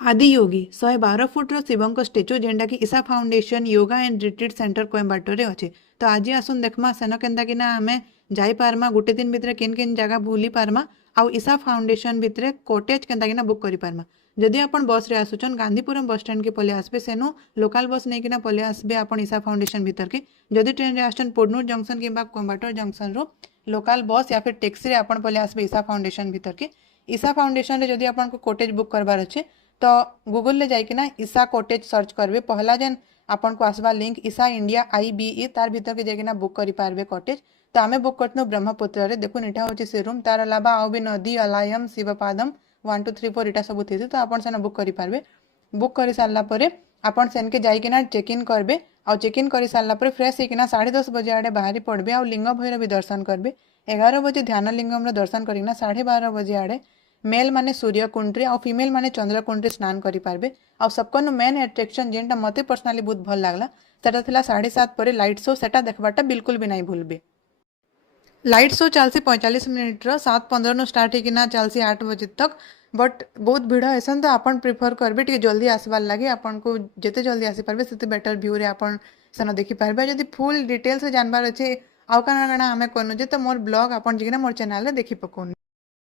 Adiyogi 112 फुट्र शिवंक statue जेनटा कि Isha foundation yoga and retreat center Coimbatore अच्छे। तो आज आसन देखमा सेन केन्ता कि आमे जाई पारमा गोटे दिन भितर केन केन जगह बुली पारमा आउ ईसा फाउंडेशन भितर कॉटेज केन्ता कि बुक करि पारमा। जदि आपण बस रे आसुचन गांधीपुरम बस स्टैंड के पले आसबे सेनु लोकल बस नहीं किना पले आसबे आपण ईसा फाउंडेशन भितर के। जदि ट्रेन रे आसचन पोडनूर जंक्शन किंबा कोयम्बाटोर जंक्शन रो लोकल बस या फिर टैक्सी रे आपण पले आसबे ईसा फाउंडेशन भितर के। ईसा फाउंडेशन रे जदि आपण को कॉटेज बुक करबार अच्छे तो गूगल ले जाइकिना ईसा कॉटेज सर्च करबे। पहला जेन आपन को आसबा लिंक ईसा इंडिया IBE तार भीतर के जाइकिना बुक करि पारबे कॉटेज। तो आमे बुक करतनु ब्रह्मपुत्र रे। देखुन इटा होची से रूम तार अलावा आउ भी नदी अलायम शिवपादम 1 2 3 4 इटा सब थेसी। तो आपन सेना बुक करि पारबे। बुक करि सारला परे आपन सेन के जाइकिना चेक इन करबे। आ चेक इन करि सारला परे फ्रेश हेकिना 10:30 बजे आडे बाहरी पड़बे। आ लिंग भैरव भी दर्शन करबे। 11 बजे ध्यान लिंगम रो दर्शन करिना 12:30 बजे आडे मेल माने सूर्यकुंड और फीमेल माने चंद्रकुंड स्नान करि पारबे। आ सबकन मेन अट्रैक्शन जेनटा मते पर्सनली बहुत भल लागला सेटा थिला 7:30 पर लाइट शो। सेटा देखबाटा बिल्कुल भी नहीं भूलबे। लाइट शो चलसी 45 मिनिट 7:15 नु स्टार्ट होकिना चलसी 8 बजे तक। बट बहुत भीड़ ऐसा तो आपन प्रिफर करबे टी जल्दी आसबार लगे। आपन को जिते जल्दी आसी पारबे सेते बेटर व्यू रे आपन सेना देखि पारबे। जदि फुल डिटेल्स जानबार अच्छे आउ काना काना आमे कोनु जे तो मोर ब्लॉग आपन जिना मोर चैनल रे देखि पकोन।